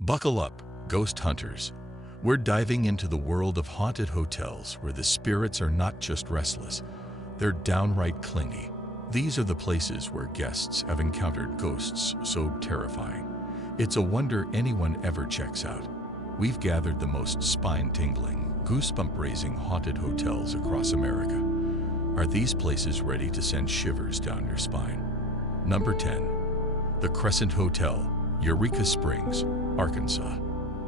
Buckle up, ghost hunters. We're diving into the world of haunted hotels where the spirits are not just restless, they're downright clingy. These are the places where guests have encountered ghosts so terrifying, it's a wonder anyone ever checks out. We've gathered the most spine-tingling, goosebump-raising haunted hotels across America. Are these places ready to send shivers down your spine? Number 10. The Crescent Hotel, Eureka Springs, Arkansas.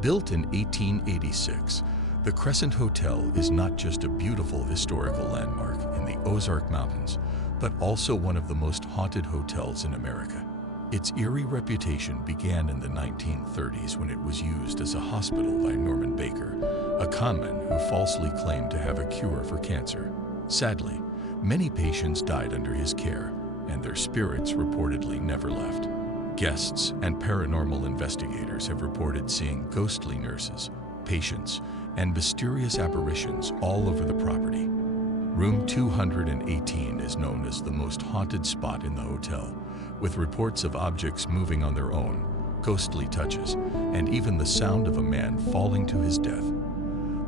Built in 1886, the Crescent Hotel is not just a beautiful historical landmark in the Ozark Mountains, but also one of the most haunted hotels in America. Its eerie reputation began in the 1930s when it was used as a hospital by Norman Baker, a conman who falsely claimed to have a cure for cancer. Sadly, many patients died under his care, and their spirits reportedly never left. Guests and paranormal investigators have reported seeing ghostly nurses, patients, and mysterious apparitions all over the property. Room 218 is known as the most haunted spot in the hotel, with reports of objects moving on their own, ghostly touches, and even the sound of a man falling to his death.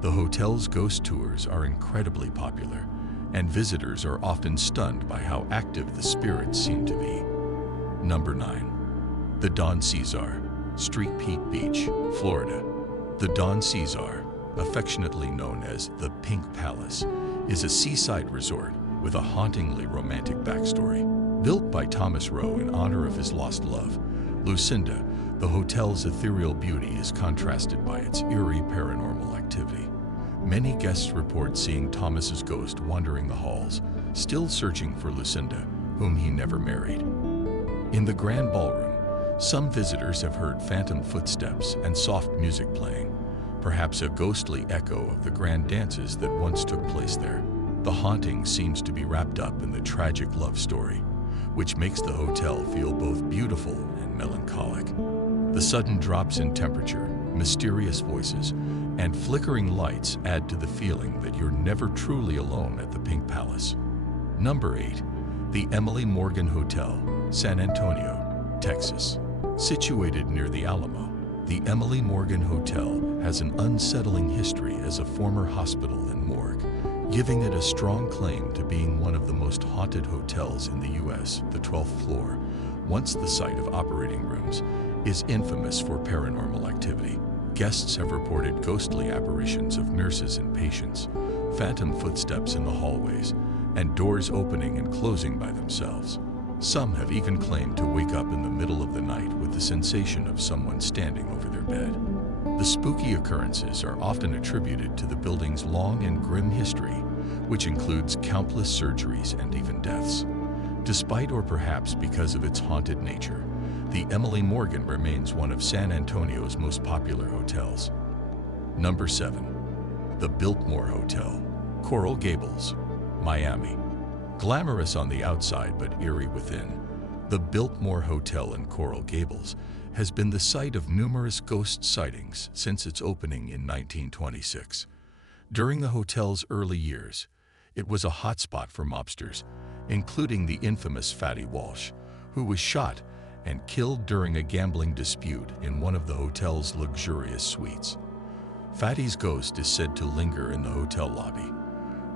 The hotel's ghost tours are incredibly popular, and visitors are often stunned by how active the spirits seem to be. Number 9. The Don Cesar, Street Peak Beach, Florida. The Don Cesar, affectionately known as the Pink Palace, is a seaside resort with a hauntingly romantic backstory. Built by Thomas Rowe in honor of his lost love, Lucinda, the hotel's ethereal beauty is contrasted by its eerie paranormal activity. Many guests report seeing Thomas's ghost wandering the halls, still searching for Lucinda, whom he never married. In the Grand Ballroom, some visitors have heard phantom footsteps and soft music playing, perhaps a ghostly echo of the grand dances that once took place there. The haunting seems to be wrapped up in the tragic love story, which makes the hotel feel both beautiful and melancholic. The sudden drops in temperature, mysterious voices, and flickering lights add to the feeling that you're never truly alone at the Pink Palace. Number 8. The Emily Morgan Hotel, San Antonio, Texas. Situated near the Alamo, the Emily Morgan Hotel has an unsettling history as a former hospital and morgue, giving it a strong claim to being one of the most haunted hotels in the U.S. The 12th floor, once the site of operating rooms, is infamous for paranormal activity. Guests have reported ghostly apparitions of nurses and patients, phantom footsteps in the hallways, and doors opening and closing by themselves. Some have even claimed to wake up in the middle of the night with the sensation of someone standing over their bed. The spooky occurrences are often attributed to the building's long and grim history, which includes countless surgeries and even deaths. Despite or perhaps because of its haunted nature, the Emily Morgan remains one of San Antonio's most popular hotels. Number 7. The Biltmore Hotel, Coral Gables, Miami. Glamorous on the outside but eerie within, the Biltmore Hotel in Coral Gables has been the site of numerous ghost sightings since its opening in 1926. During the hotel's early years, it was a hotspot for mobsters, including the infamous Fatty Walsh, who was shot and killed during a gambling dispute in one of the hotel's luxurious suites. Fatty's ghost is said to linger in the hotel lobby,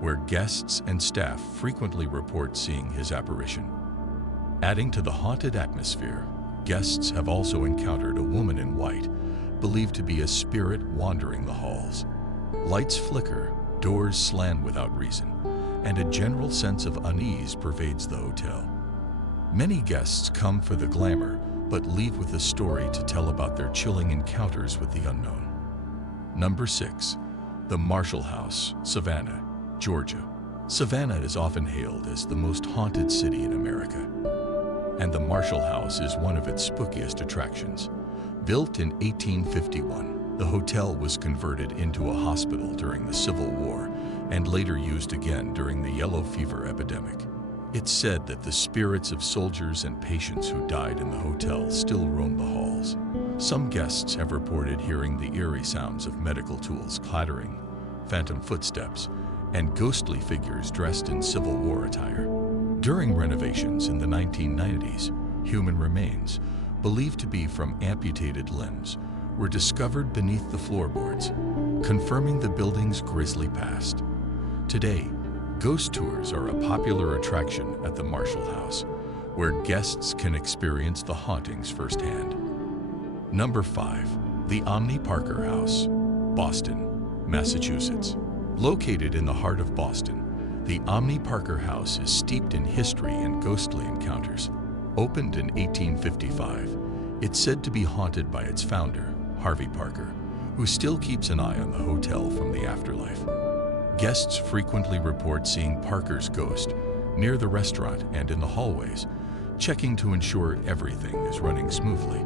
where guests and staff frequently report seeing his apparition. Adding to the haunted atmosphere, guests have also encountered a woman in white, believed to be a spirit wandering the halls. Lights flicker, doors slam without reason, and a general sense of unease pervades the hotel. Many guests come for the glamour, but leave with a story to tell about their chilling encounters with the unknown. Number 6. The Marshall House, Savannah, Georgia. Savannah is often hailed as the most haunted city in America, and the Marshall House is one of its spookiest attractions. Built in 1851, the hotel was converted into a hospital during the Civil War and later used again during the yellow fever epidemic. It's said that the spirits of soldiers and patients who died in the hotel still roam the halls. Some guests have reported hearing the eerie sounds of medical tools clattering, phantom footsteps, and ghostly figures dressed in Civil War attire. During renovations in the 1990s, human remains, believed to be from amputated limbs, were discovered beneath the floorboards, confirming the building's grisly past. Today, ghost tours are a popular attraction at the Marshall House, where guests can experience the hauntings firsthand. Number 5. The Omni Parker House, Boston, Massachusetts. Located in the heart of Boston, the Omni Parker House is steeped in history and ghostly encounters. Opened in 1855, it's said to be haunted by its founder, Harvey Parker, who still keeps an eye on the hotel from the afterlife. Guests frequently report seeing Parker's ghost near the restaurant and in the hallways, checking to ensure everything is running smoothly.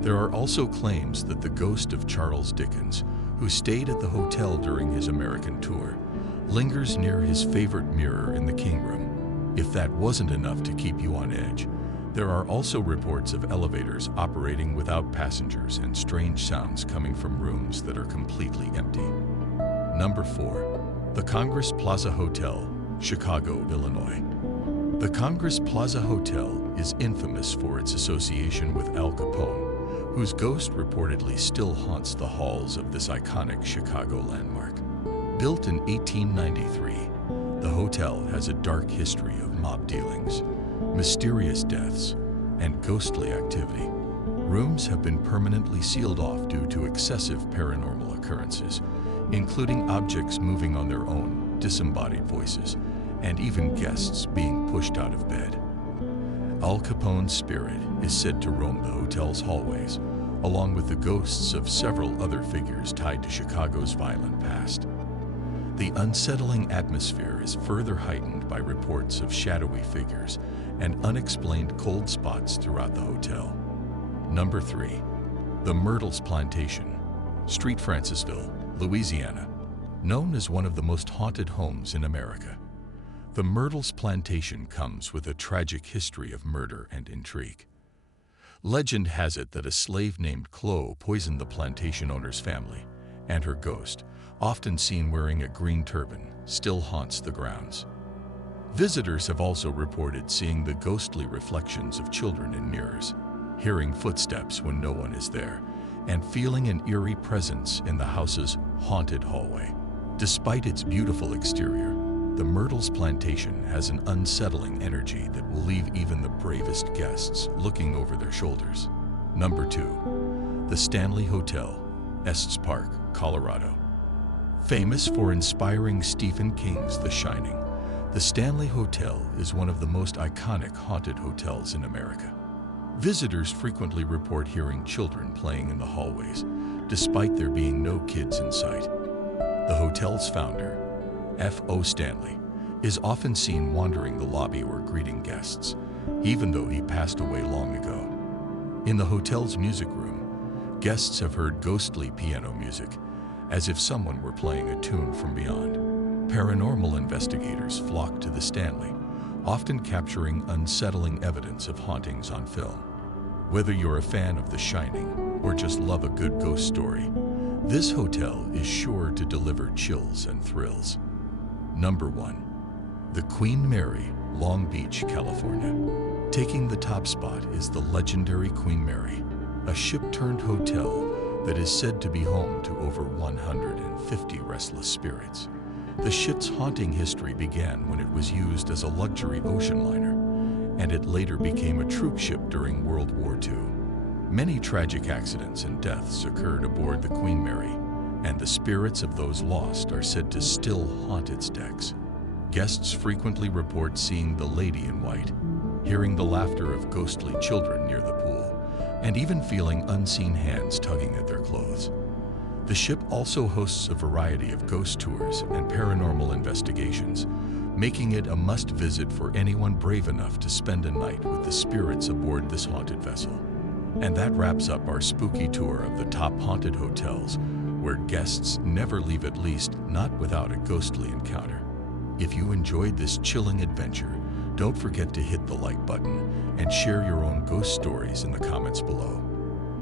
There are also claims that the ghost of Charles Dickens, who stayed at the hotel during his American tour, lingers near his favorite mirror in the King Room. If that wasn't enough to keep you on edge, there are also reports of elevators operating without passengers and strange sounds coming from rooms that are completely empty. Number 4. The Congress Plaza Hotel, Chicago, Illinois. The Congress Plaza Hotel is infamous for its association with Al Capone, whose ghost reportedly still haunts the halls of this iconic Chicago landmark. Built in 1893, the hotel has a dark history of mob dealings, mysterious deaths, and ghostly activity. Rooms have been permanently sealed off due to excessive paranormal occurrences, including objects moving on their own, disembodied voices, and even guests being pushed out of bed. Al Capone's spirit is said to roam the hotel's hallways, along with the ghosts of several other figures tied to Chicago's violent past. The unsettling atmosphere is further heightened by reports of shadowy figures and unexplained cold spots throughout the hotel. Number 3. The Myrtles Plantation, Street, Francisville, Louisiana. Known as one of the most haunted homes in America, the Myrtles Plantation comes with a tragic history of murder and intrigue. Legend has it that a slave named Chloe poisoned the plantation owner's family, and her ghost, often seen wearing a green turban, still haunts the grounds. Visitors have also reported seeing the ghostly reflections of children in mirrors, hearing footsteps when no one is there, and feeling an eerie presence in the house's haunted hallway. Despite its beautiful exterior, the Myrtles Plantation has an unsettling energy that will leave even the bravest guests looking over their shoulders. Number 2. The Stanley Hotel, Estes Park, Colorado. Famous for inspiring Stephen King's The Shining, the Stanley Hotel is one of the most iconic haunted hotels in America. Visitors frequently report hearing children playing in the hallways, despite there being no kids in sight. The hotel's founder, F.O. Stanley, is often seen wandering the lobby or greeting guests, even though he passed away long ago. In the hotel's music room, guests have heard ghostly piano music, as if someone were playing a tune from beyond. Paranormal investigators flock to the Stanley, often capturing unsettling evidence of hauntings on film. Whether you're a fan of The Shining or just love a good ghost story, this hotel is sure to deliver chills and thrills. Number 1. The Queen Mary, Long Beach, California. Taking the top spot is the legendary Queen Mary, a ship-turned hotel that is said to be home to over 150 restless spirits. The ship's haunting history began when it was used as a luxury ocean liner, and it later became a troop ship during World War II. Many tragic accidents and deaths occurred aboard the Queen Mary, and the spirits of those lost are said to still haunt its decks. Guests frequently report seeing the Lady in White, hearing the laughter of ghostly children near the pool, and even feeling unseen hands tugging at their clothes. The ship also hosts a variety of ghost tours and paranormal investigations, making it a must-visit for anyone brave enough to spend a night with the spirits aboard this haunted vessel. And that wraps up our spooky tour of the top haunted hotels, where guests never leave, at least not without a ghostly encounter. If you enjoyed this chilling adventure, don't forget to hit the like button and share your own ghost stories in the comments below.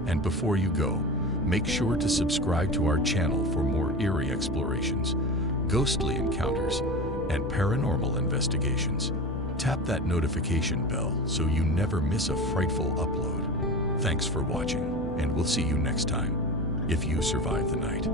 And before you go, make sure to subscribe to our channel for more eerie explorations, ghostly encounters, and paranormal investigations. Tap that notification bell so you never miss a frightful upload. Thanks for watching, and we'll see you next time. if you survive the night.